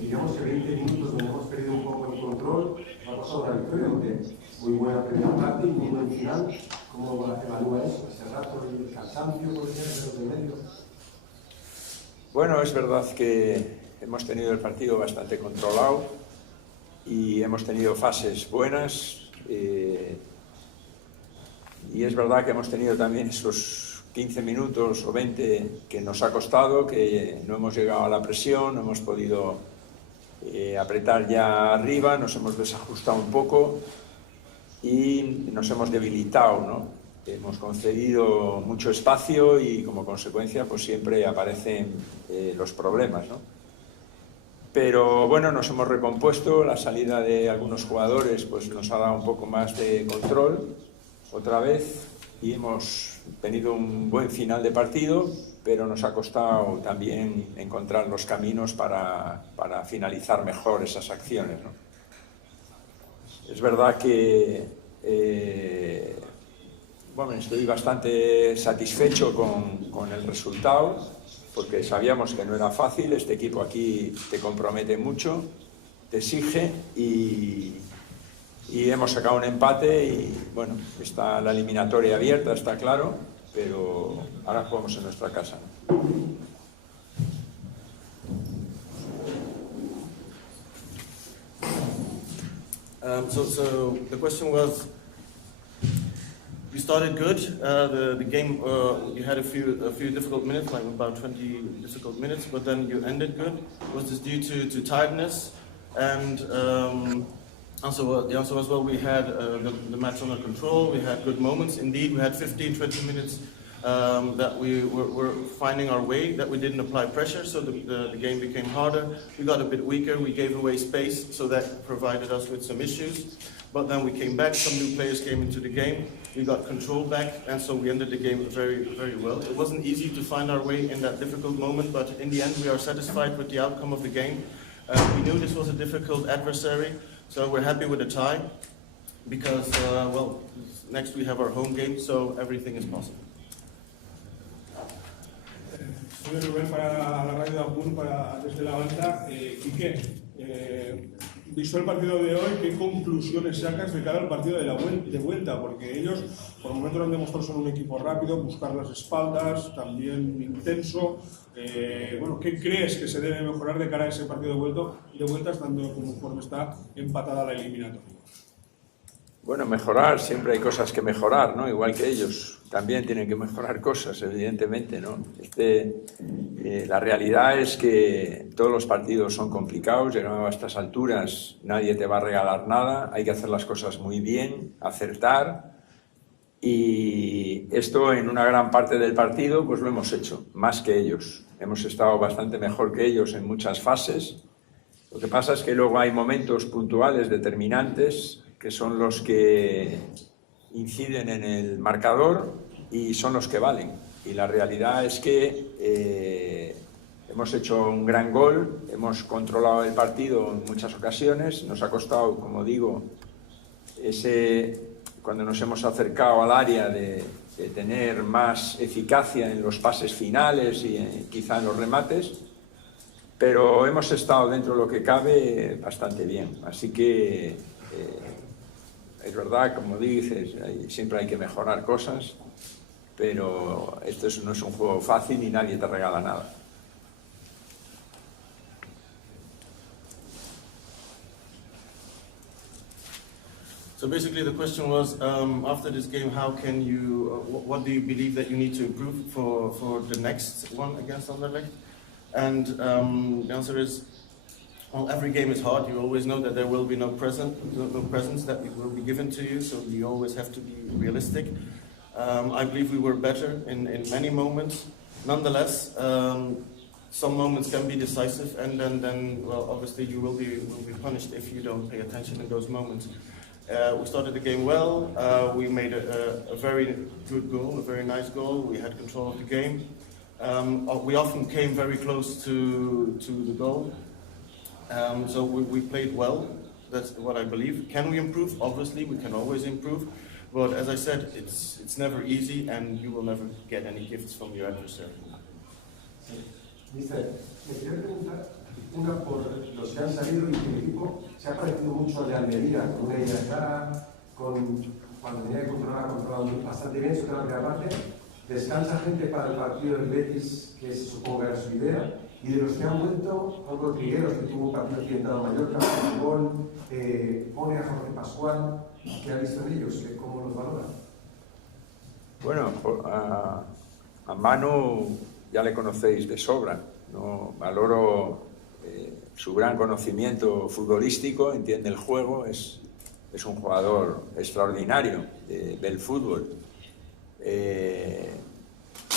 digamos que 20 minutos donde hemos perdido un poco el control, ha pasado una victoria, donde muy buena primera parte y muy buen final. ¿Cómo evalúa eso? Ese rato, el cansancio, puede ser, de los de medio. Bueno, es verdad que hemos tenido el partido bastante controlado y hemos tenido fases buenas y es verdad que hemos tenido también esos 15 minutos o 20 que nos ha costado, que no hemos llegado a la presión, no hemos podido apretar ya arriba, nos hemos desajustado un poco y nos hemos debilitado, ¿no? Hemos concedido mucho espacio y como consecuencia pues siempre aparecen los problemas, ¿no? Pero bueno, nos hemos recompuesto, la salida de algunos jugadores pues nos ha dado un poco más de control otra vez y hemos tenido un buen final de partido, pero nos ha costado también encontrar los caminos para finalizar mejor esas acciones, ¿no? Es verdad que bueno, estoy bastante satisfecho con el resultado, porque sabíamos que no era fácil. Este equipo aquí te compromete mucho, te exige y hemos sacado un empate y bueno, está la eliminatoria abierta, está claro, pero ahora jugamos en nuestra casa, ¿no? So the question was, you started good. The game, you had a few difficult minutes, like about 20 difficult minutes, but then you ended good. Was this due to tiredness? And the answer was, well, we had the match under control. We had good moments. Indeed, we had 15, 20 minutes that we were finding our way, that we didn't apply pressure, so the game became harder. We got a bit weaker, we gave away space, so that provided us with some issues. But then we came back, some new players came into the game, we got control back, and so we ended the game very, very well. It wasn't easy to find our way in that difficult moment, but in the end we are satisfied with the outcome of the game. We knew this was a difficult adversary, so we're happy with the tie, because, well, next we have our home game, so everything is possible. Soy Rubén para la radio de Ampur, desde la banda. Quique, visto el partido de hoy, ¿qué conclusiones sacas de cara al partido de vuelta? Porque ellos, por el momento, han demostrado ser un equipo rápido, buscar las espaldas, también intenso. Bueno, ¿qué crees que se debe mejorar de cara a ese partido de vuelta, estando conforme está empatada la eliminatoria? Bueno, mejorar, siempre hay cosas que mejorar, ¿no? Igual que ellos también tienen que mejorar cosas, evidentemente, ¿no? La realidad es que todos los partidos son complicados, llegando a estas alturas nadie te va a regalar nada, hay que hacer las cosas muy bien, acertar, y esto en una gran parte del partido pues lo hemos hecho, más que ellos. Hemos estado bastante mejor que ellos en muchas fases. Lo que pasa es que luego hay momentos puntuales determinantes que son los que inciden en el marcador y son los que valen. Y la realidad es que hemos hecho un gran gol, hemos controlado el partido en muchas ocasiones, nos ha costado, como digo, cuando nos hemos acercado al área de tener más eficacia en los pases finales y quizá en los remates, pero hemos estado dentro de lo que cabe bastante bien. Así que es verdad, como dices, siempre hay que mejorar cosas, pero esto no es un juego fácil y nadie te regala nada. So basically the question was, after this game, how can you, what do you believe that you need to improve for the next one against Anderlecht? And the answer is, well, every game is hard. You always know that there will be no presents that will be given to you, so you always have to be realistic. I believe we were better in many moments. Nonetheless, some moments can be decisive, and then well, obviously you will be punished if you don't pay attention in those moments. We started the game well. We made a very good goal, a very nice goal. We had control of the game. We often came very close to the goal. So we played well, that's what I believe. Can we improve? Obviously, we can always improve. But as I said, it's never easy, and you will never get any gifts from your adversary. Mister, me quería preguntar, Una por los que han salido y que el equipo se ha parecido mucho al de Almería, con una idea clara, cuando tenía que controlar, ha controlado bastante bien su gran parte. Descansa gente para el partido del Betis, que supongo que era su idea. Y de los que han vuelto, Álvaro Trigueros, que tuvo un partido accidentado en Mallorca, un gol, pone a Jorge Pascual. ¿Qué ha visto en ellos? ¿Cómo los valora? Bueno, a Manu ya le conocéis de sobra, ¿no? Valoro su gran conocimiento futbolístico, entiende el juego, es un jugador extraordinario del fútbol.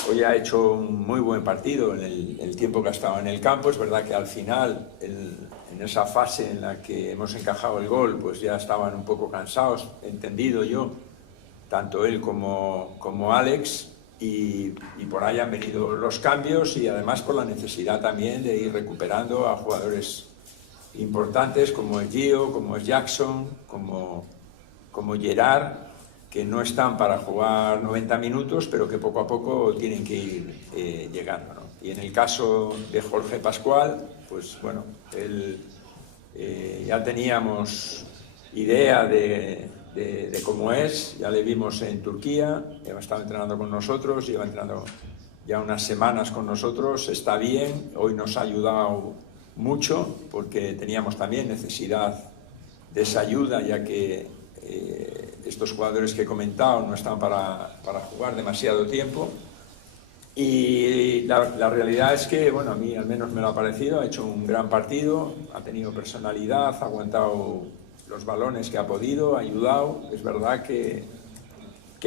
Hoy ha hecho un muy buen partido en el tiempo que ha estado en el campo. Es verdad que al final, en esa fase en la que hemos encajado el gol, pues ya estaban un poco cansados, entendido yo, tanto él como Alex, y por ahí han venido los cambios y además por la necesidad también de ir recuperando a jugadores importantes como es Gio, como es Jackson, como Gerard, que no están para jugar 90 minutos, pero que poco a poco tienen que ir llegando, ¿no? Y en el caso de Jorge Pascual, pues bueno, él ya teníamos idea de cómo es, ya le vimos en Turquía, ha estado entrenando con nosotros, lleva entrenando ya unas semanas con nosotros, está bien, hoy nos ha ayudado mucho porque teníamos también necesidad de esa ayuda, ya que estos jugadores que he comentado no están para jugar demasiado tiempo. Y la realidad es que, bueno, a mí al menos me lo ha parecido, ha hecho un gran partido, ha tenido personalidad, ha aguantado los balones que ha podido, ha ayudado. Es verdad que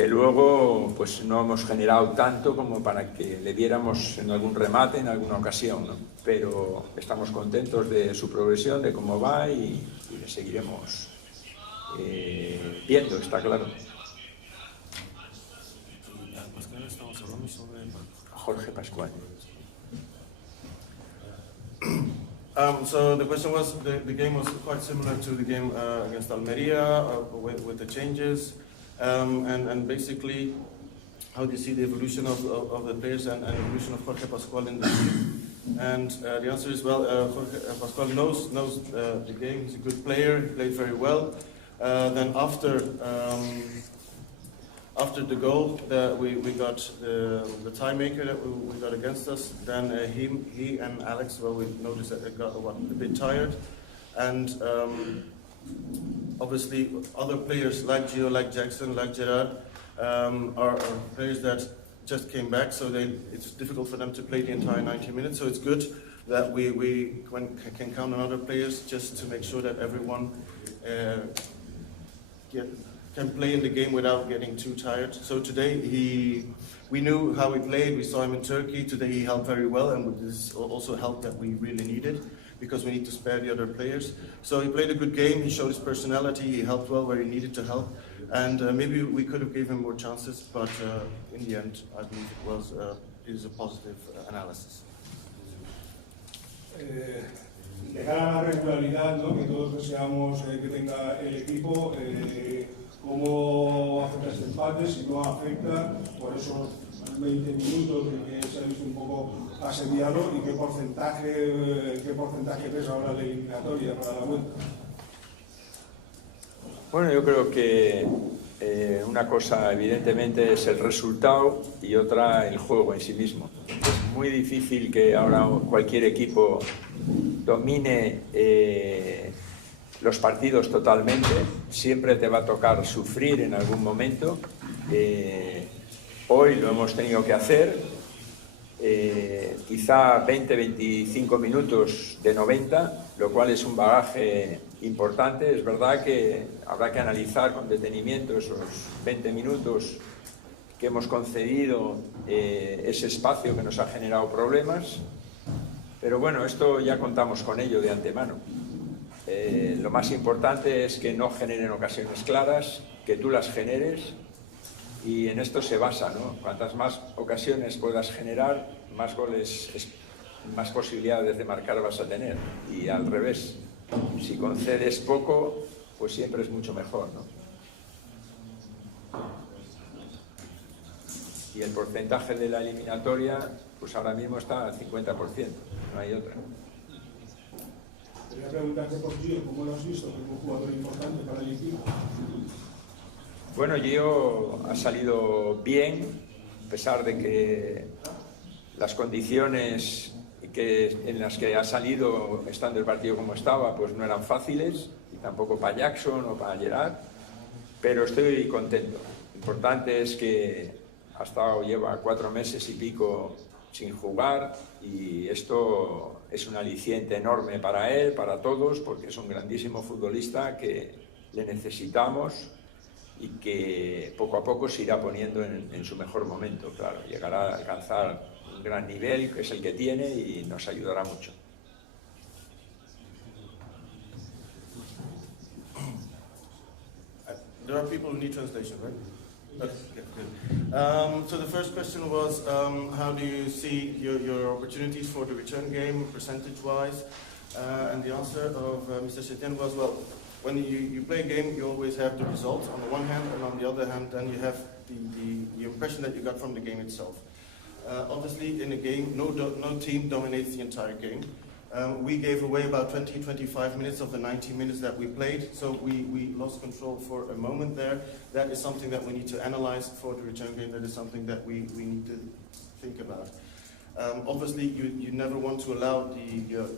luego pues no hemos generado tanto como para que le viéramos en algún remate, en alguna ocasión, ¿no? Pero estamos contentos de su progresión, de cómo va y le seguiremos viendo, está claro. Jorge Pascual. So the question was, the game was quite similar to the game against Almeria with the changes, and basically how do you see the evolution of the players and evolution of Jorge Pascual in the team? And the answer is, well, Jorge Pascual knows the game, he's a good player, he played very well. Then after the goal that we got the tie maker that we got against us, then he and Alex, well, we noticed that they got a bit tired, and obviously other players like Gio, like Jackson, like Gerard are players that just came back, so it's difficult for them to play the entire 90 minutes. So it's good that we can count on other players just to make sure that everyone can play in the game without getting too tired. So today we knew how he played, we saw him in Turkey, today he helped very well, and this also helped that we really needed, because we need to spare the other players. So he played a good game, he showed his personality, he helped well where he needed to help, and maybe we could have given him more chances, but in the end I believe it is a positive analysis. De cara a la regularidad, ¿no?, que todos deseamos que tenga el equipo, ¿cómo afecta este empate? Si no afecta, por esos 20 minutos de que se ha visto un poco asediado, y qué porcentaje pesa ahora la eliminatoria para la vuelta. Bueno, yo creo que una cosa evidentemente es el resultado y otra el juego en sí mismo. Es muy difícil que ahora cualquier equipo domine los partidos totalmente, siempre te va a tocar sufrir en algún momento. Hoy lo hemos tenido que hacer, quizá 20-25 minutos de 90, lo cual es un bagaje importante. Es verdad que habrá que analizar con detenimiento esos 20 minutos que hemos concedido, ese espacio que nos ha generado problemas, pero bueno, esto ya contamos con ello de antemano. Lo más importante es que no generen ocasiones claras, que tú las generes, y en esto se basa, ¿no? Cuantas más ocasiones puedas generar, más goles, más posibilidades de marcar vas a tener, y al revés, si concedes poco, pues siempre es mucho mejor, ¿no? Y el porcentaje de la eliminatoria, pues ahora mismo está al 50%, no hay otra. Quería preguntarte por Gio, ¿cómo lo has visto? Que es un jugador importante para el equipo. Bueno, Gio ha salido bien, a pesar de que las condiciones en las que ha salido, estando el partido como estaba, pues no eran fáciles, y tampoco para Jackson o para Gerard, pero estoy contento. Lo importante es que lleva 4 meses y pico sin jugar, y esto es un aliciente enorme para él, para todos, porque es un grandísimo futbolista que le necesitamos y que poco a poco se irá poniendo en su mejor momento. Claro, llegará a alcanzar un gran nivel, que es el que tiene, y nos ayudará mucho. There are people who need translation, right? Okay, good. So the first question was, how do you see your opportunities for the return game, percentage-wise? And the answer of Mr. Setien was, well, when you play a game, you always have the result on the one hand, and on the other hand, then you have the impression that you got from the game itself. Obviously, in a game, no team dominates the entire game. We gave away about 20-25 minutes of the 90 minutes that we played, so we lost control for a moment there. That is something that we need to analyze for the return game. That is something that we need to think about. Obviously, you never want to allow the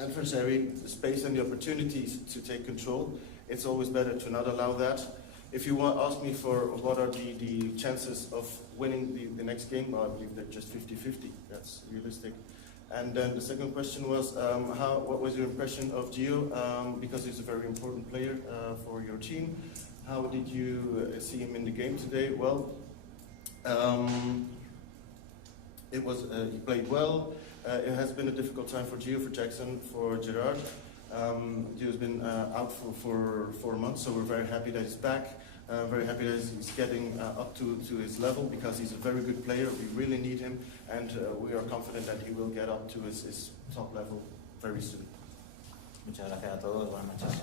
adversary the space and the opportunities to take control. It's always better to not allow that. If you ask me for what are the chances of winning the next game, well, I believe they're just 50-50. That's realistic. And then the second question was, what was your impression of Gio? Because he's a very important player for your team. How did you see him in the game today? Well, he played well. It has been a difficult time for Gio, for Jackson, for Gerard. Gio's been out for 4 months, so we're very happy that he's back. Very happy that he's getting up to his level, because he's a very good player. We really need him, and we are confident that he will get up to his top level very soon. Muchas gracias a todos. Buenas noches.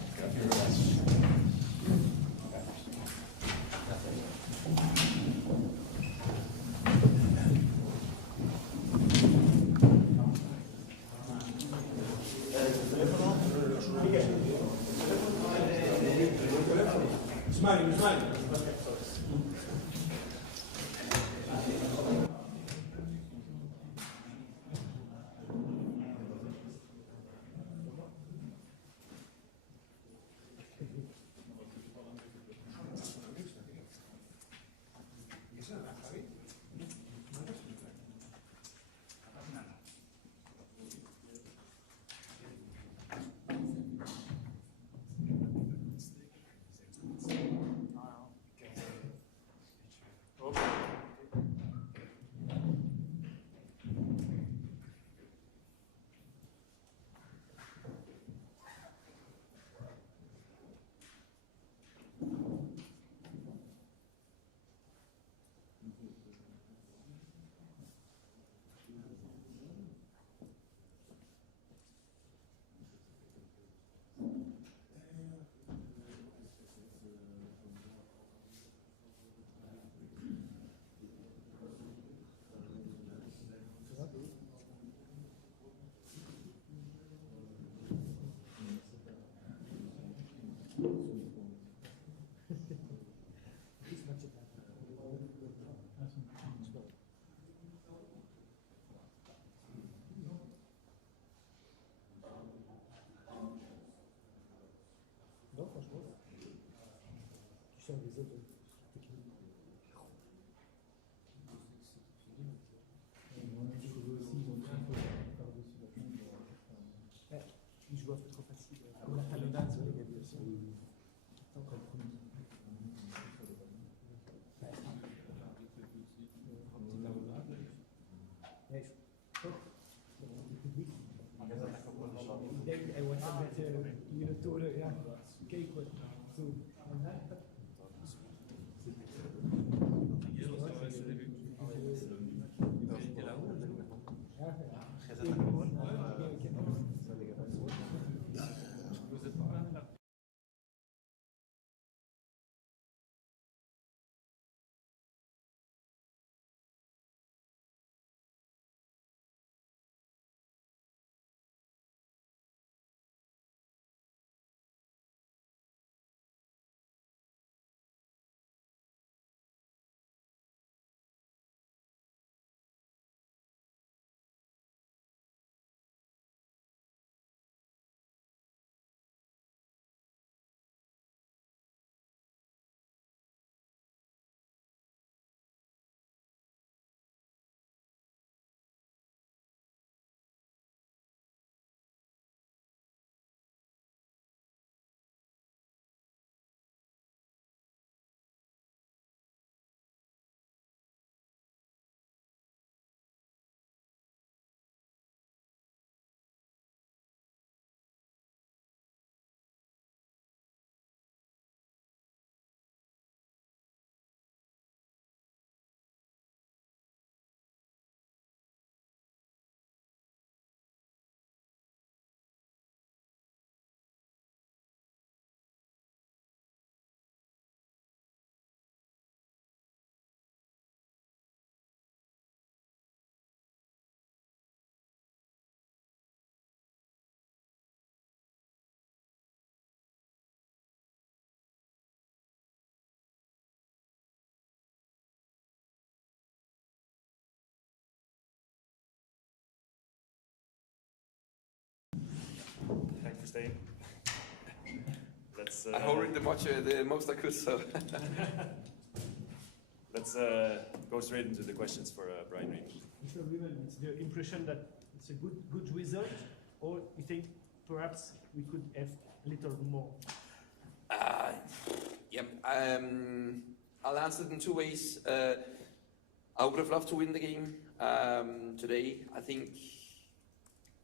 Il joue un peu trop facile. Comme la talonnade sur les gars aussi. Encore le premier. Ik denk, hij wordt een beetje hier toren, ja, kijk wat. Zo. staying. Let's. I hurried the most I could, so. Let's go straight into the questions for Brian Reed. Mr. Riemann, it's the impression that it's a good result, or you think perhaps we could have a little more? I'll answer it in two ways. I would have loved to win the game today. I think,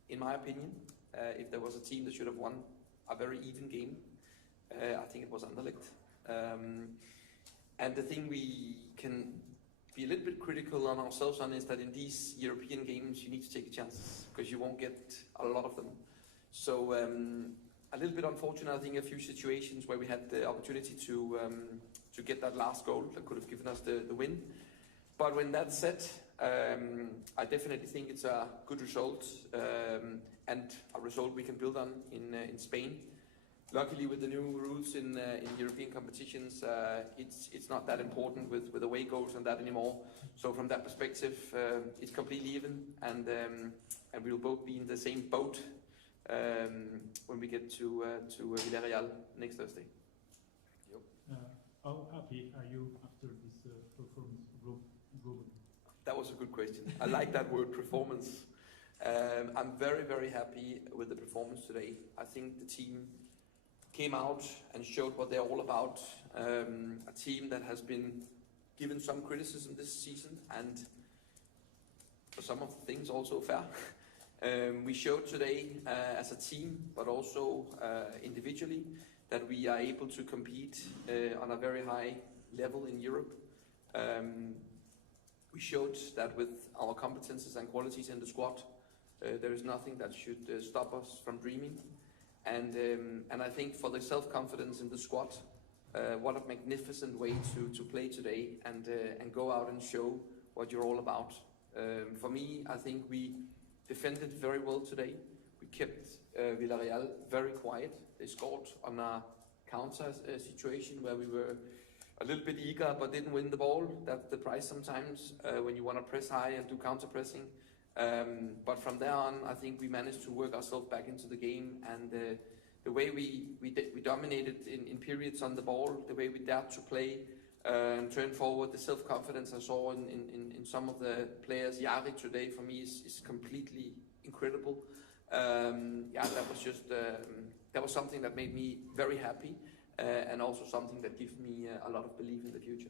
in my opinion, if there was a team that should have won a very even game, I think it was Anderlecht. And the thing we can be a little bit critical on ourselves on is that in these European games you need to take chances because you won't get a lot of them. So a little bit unfortunate, I think, a few situations where we had the opportunity to get that last goal that could have given us the win. But when that's said, I definitely think it's a good result and a result we can build on in Spain. Luckily, with the new rules in European competitions, it's not that important with away goals and that anymore. So from that perspective, it's completely even, and we'll both be in the same boat when we get to Villarreal next Thursday. How happy are you after this performance globally? That was a good question. I like that word, performance. I'm very, very happy with the performance today. I think the team came out and showed what they're all about. A team that has been given some criticism this season, and for some of the things also fair. We showed today as a team, but also individually, that we are able to compete on a very high level in Europe. We showed that with our competences and qualities in the squad, there is nothing that should stop us from dreaming. And I think for the self-confidence in the squad, what a magnificent way to play today and go out and show what you're all about. For me, I think we defended very well today. We kept Villarreal very quiet. They scored on a counter situation where we were a little bit eager but didn't win the ball. That's the price sometimes when you want to press high and do counter pressing. But from there on, I think we managed to work ourselves back into the game, and the way we dominated in periods on the ball, the way we dared to play and turn forward, the self-confidence I saw in some of the players. Jari today for me is completely incredible. That was just that was something that made me very happy, and also something that gives me a lot of belief in the future.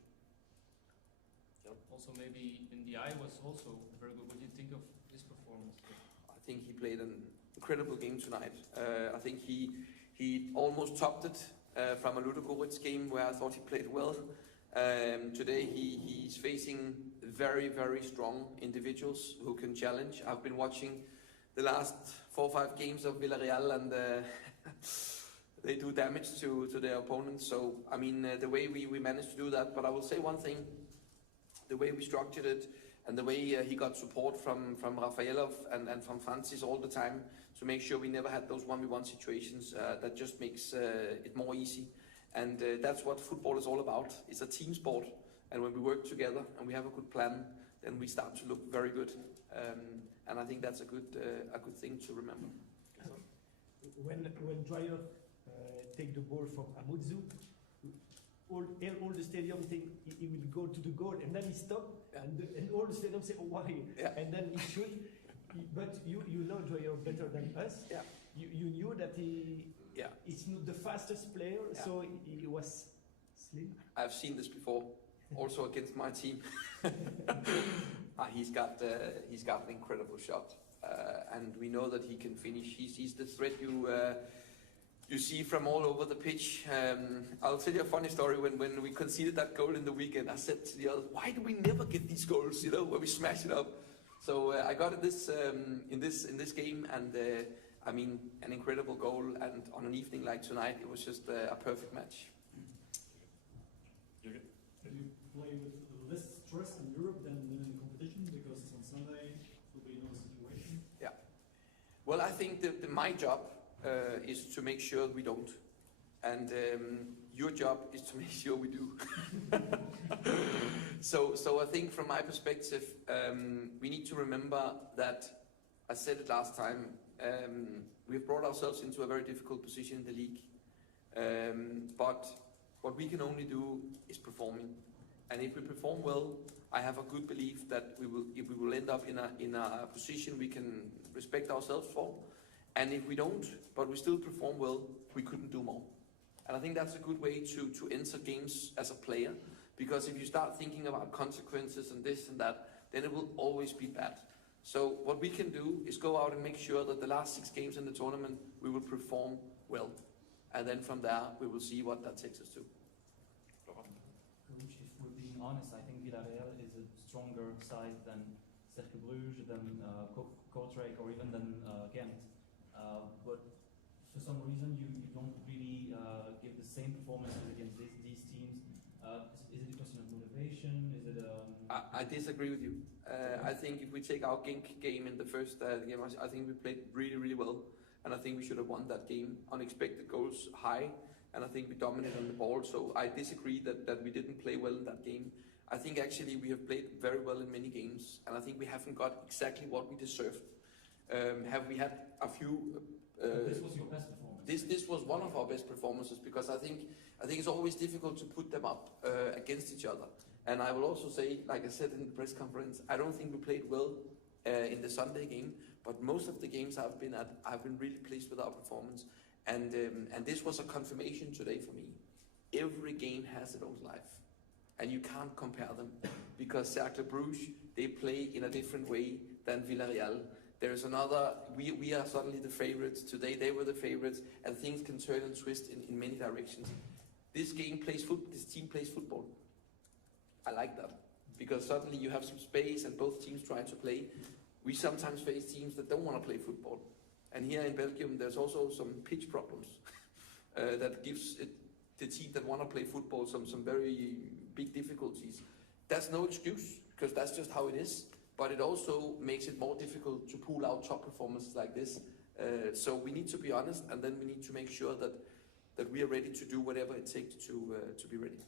Also, maybe in the eye was also very good. What do you think of his performance? I think he played an incredible game tonight. I think he almost topped it from a Ludogorets game where I thought he played well. Today he's facing very, very strong individuals who can challenge. I've been watching the last 4 or 5 games of Villarreal, and they do damage to their opponents. So, I mean, the way we managed to do that. But I will say one thing. The way we structured it and the way he got support from Rafaelov and from Francis all the time to make sure we never had those 1v1 situations, that just makes it more easy. And that's what football is all about. It's a team sport. And when we work together and we have a good plan, then we start to look very good. And I think that's a good thing to remember. When Dreyer take the ball from Amutsu, all the stadium think he will go to the goal, and then he stop, and all the stadium say, oh, why? Yeah. And then he shoot. But you know Dreyer better than us. Yeah. You knew that he's not the fastest player, so he was slim. I've seen this before, also against my team. He's got an incredible shot, and we know that he can finish. He's the threat you see from all over the pitch. I'll tell you a funny story. When we conceded that goal in the weekend, I said to the others, why do we never get these goals, where we smash it up? So I got it in this game, and I mean, an incredible goal, and on an evening like tonight, it was just a perfect match. Do you play with less stress in Europe than in competition, because on Sunday will be another situation? Yeah. Well, I think that my job is to make sure we don't. And your job is to make sure we do. So I think from my perspective, we need to remember that, I said it last time, we've brought ourselves into a very difficult position in the league. But what we can only do is performing. And if we perform well, I have a good belief that we will end up in a position we can respect ourselves for. And if we don't, but we still perform well, we couldn't do more. And I think that's a good way to enter games as a player, because if you start thinking about consequences and this and that, then it will always be bad. So what we can do is go out and make sure that the last 6 games in the tournament, we will perform well. And then from there, we will see what that takes us to. Coach, if we're being honest, I think Villarreal is a stronger side than Cercle Bruges, than Kortrijk, or even than Ghent. But for some reason, you don't really give the same performances against these teams. Is it a question of motivation? Is it? I disagree with you. I think if we take our Genk game in the first game, I think we played really, really well. And I think we should have won that game. Unexpected goals high, and I think we dominated on the ball. So I disagree that we didn't play well in that game. I think actually we have played very well in many games, and I think we haven't got exactly what we deserved. Have we had a few? This was your best performance. This was one of our best performances, because I think it's always difficult to put them up against each other. And I will also say, like I said in the press conference, I don't think we played well in the Sunday game, but most of the games I've been at, I've been really pleased with our performance. And this was a confirmation today for me. Every game has its own life, and you can't compare them, because Cercle Bruges, they play in a different way than Villarreal. There's another, we are suddenly the favorites. Today they were the favorites, and things can turn and twist in many directions. This team plays football. I like that, because suddenly you have some space and both teams try to play. We sometimes face teams that don't want to play football. And here in Belgium, there's also some pitch problems that gives the team that want to play football some very big difficulties. That's no excuse, because that's just how it is. But it also makes it more difficult to pull out top performances like this. So we need to be honest, and then we need to make sure that we are ready to do whatever it takes to be ready.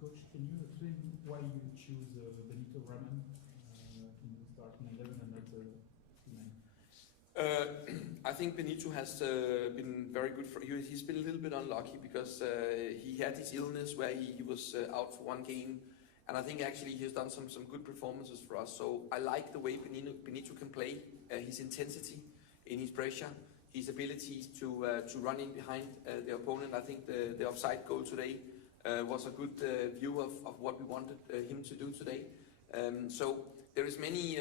Coach, can you explain why you choose Benito Raman in the starting 11 and not 9? I think Benito has been very good. He's been a little bit unlucky, because he had his illness where he was out for 1 game. And I think actually he has done some good performances for us. So I like the way Benito can play, his intensity in his pressure, his ability to run in behind the opponent. I think the offside goal today was a good view of what we wanted him to do today. So there is many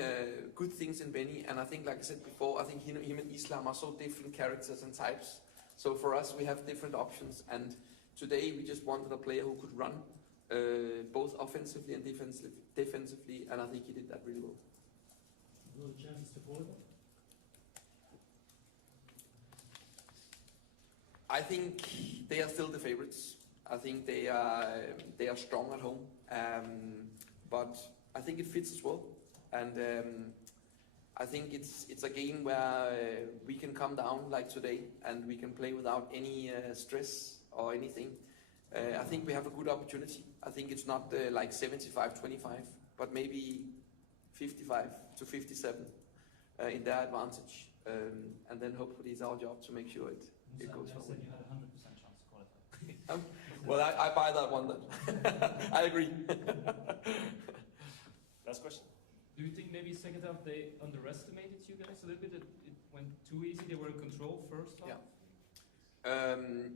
good things in Benny, and I think, like I said before, I think him and Islam are so different characters and types. So for us, we have different options, and today we just wanted a player who could run, both offensively and defensively, and I think he did that really well. What are the chances to qualify? I think they are still the favorites. I think they are strong at home, but I think it fits as well. And I think it's a game where we can come down like today, and we can play without any stress or anything. I think we have a good opportunity. I think it's not like 75-25, but maybe 55 to 57 in their advantage. And then hopefully it's our job to make sure it goes forward. You had 100% chance to qualify. Well, I buy that one then. I agree. Last question. Do you think maybe second half they underestimated you guys a little bit? It went too easy. They were in control first half.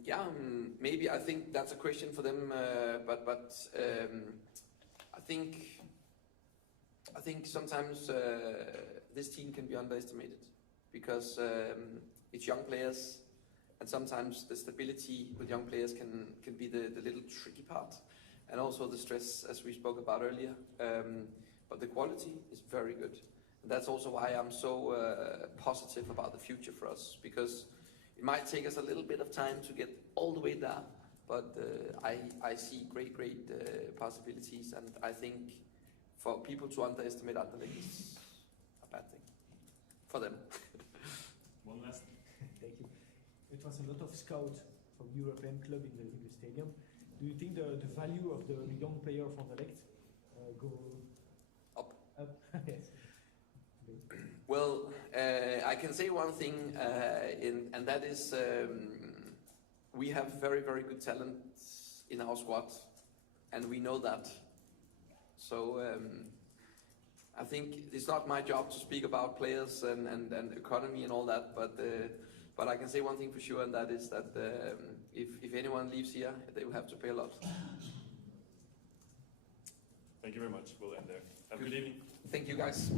Yeah. Maybe I think that's a question for them. But I think sometimes this team can be underestimated, because it's young players, and sometimes the stability with young players can be the little tricky part, and also the stress, as we spoke about earlier. But the quality is very good. And that's also why I'm so positive about the future for us, because it might take us a little bit of time to get all the way there, but I see great possibilities, and I think for people to underestimate Anderlecht is a bad thing for them. One last thing. Thank you. It was a lot of scouts from European club in the stadium. Do you think the value of the young player from Anderlecht go Up. Yes. Well, I can say one thing, and that is we have very, very good talent in our squad, and we know that. So I think it's not my job to speak about players and economy and all that, but I can say one thing for sure, and that is that if anyone leaves here, they will have to pay a lot. Thank you very much. We'll end there. Have a good evening. Thank you, guys.